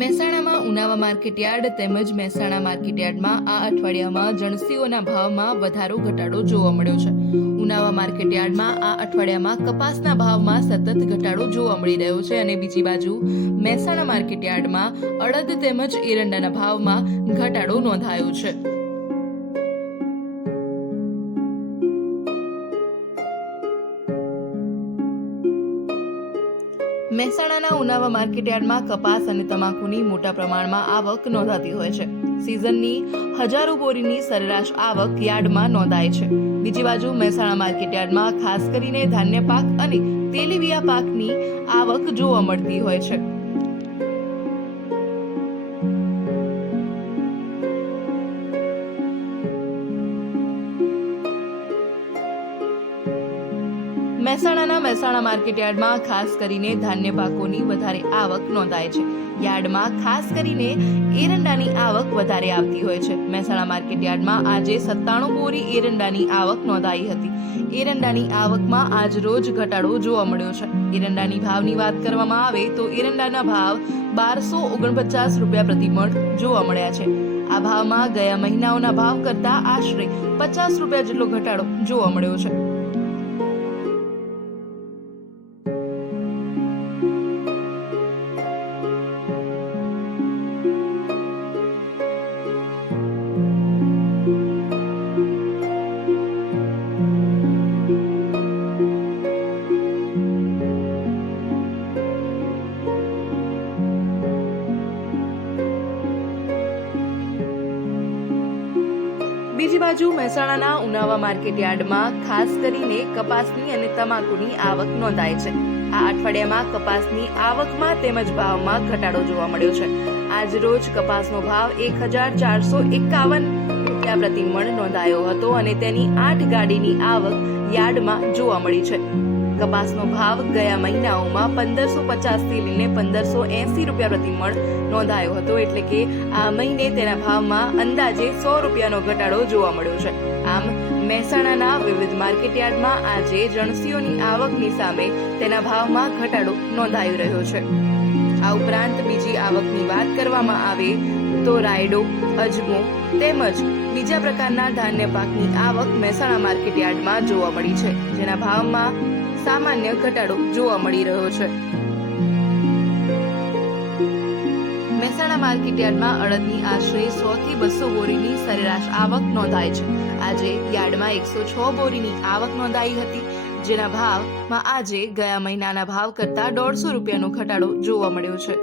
મહેસાણામાં ઉનાવા માર્કેટયાર્ડ તેમજ મહેસાણા માર્કેટયાર્ડમાં આ અઠવાડિયામાં જણસીઓના ભાવમાં વધારો ઘટાડો જોવા મળ્યો છે. ઉનાવા માર્કેટયાર્ડમાં આ અઠવાડિયામાં કપાસના ભાવમાં સતત ઘટાડો જોવા મળી રહ્યો છે અને બીજી બાજુ મહેસાણા માર્કેટયાર્ડમાં અડદ તેમજ એરંડાના ભાવમાં ઘટાડો નોંધાયો છે. મહેસાણાના ઉનાવા માર્કેટયાર્ડમાં કપાસ અને તમાકુની મોટા પ્રમાણમાં આવક નોંધાતી હોય છે. સિઝનની હજારો બોરીની સરેરાશ આવક યાર્ડમાં નોંધાય છે. બીજી બાજુ મહેસાણા માર્કેટયાર્ડમાં ખાસ કરીને ધાન્ય પાક અને તેલીબિયા પાકની આવક જોવા મળતી હોય છે. મહેસાણાના મહેસાણા માર્કેટયાર્ડમાં ખાસ કરીને ધાન્ય પાકોની વધારે આવક નોંધાય છે. યાર્ડમાં ખાસ કરીને એરંડાની આવક વધારે આવતી હોય છે. મહેસાણા માર્કેટયાર્ડમાં આજે 97 બોરી એરંડાની આવક નોંધાઈ હતી. એરંડાની આવકમાં આજ રોજ ઘટાડો જોવા મળ્યો છે. એરંડાની ભાવની વાત કરવામાં આવે તો એરંડાના ભાવ 1249 રૂપિયા પ્રતિ મણ જોવા મળ્યા છે. આ ભાવમાં ગયા મહિનાઓના ભાવ કરતા આશરે 50 રૂપિયા જેટલો ઘટાડો જોવા મળ્યો છે. બીજી બાજુ મહેસાણાના ઉનાવા માર્કેટયાર્ડમાં ખાસ કરીને કપાસની અને તમાકુની આવક નોંધાય છે. આ અઠવાડિયામાં કપાસની આવકમાં તેમજ ભાવમાં ઘટાડો જોવા મળ્યો છે. આજ રોજ કપાસનો ભાવ 1451 રૂપિયા પ્રતિ મણ નોંધાયો હતો અને તેની 8 ગાડીની આવક યાર્ડમાં જોવા મળી છે. કપાસનો ભાવ ગયા મહિનાઓમાં 1550 થી લઈને 1580 રૂપિયા પ્રતિ મણ નોંધાયો હતો, એટલે કે આ મહિને તેના ભાવમાં અંદાજે 100 રૂપિયાનો ઘટાડો જોવા મળ્યો છે. આમ મહેસાણાના વિવિધ માર્કેટયાર્ડમાં આજે જણસીઓની આવકની સામે તેના ભાવમાં ઘટાડો નોંધાઈ રહ્યો છે. આ ઉપરાંત બીજી આવકની વાત કરવામાં આવે તો રાયડો, અજમો તેમજ બીજા પ્રકારના ધાન્ય પાકની આવક મહેસાણા માર્કેટયાર્ડમાં જોવા મળી છે, જેના ભાવમાં સામાન્ય ઘટાડો જોવા મળી રહ્યો છે. મહેસાણા માર્કેટયાર્ડમાં અડદની આશરે 100 થી 200 બોરીની સરેરાશ આવક નોંધાય છે. આજે યાર્ડમાં 106 બોરીની આવક નોંધાઈ હતી, જેના ભાવમાં આજે ગયા મહિનાના ભાવ કરતા 150 રૂપિયાનો ઘટાડો જોવા મળ્યો છે.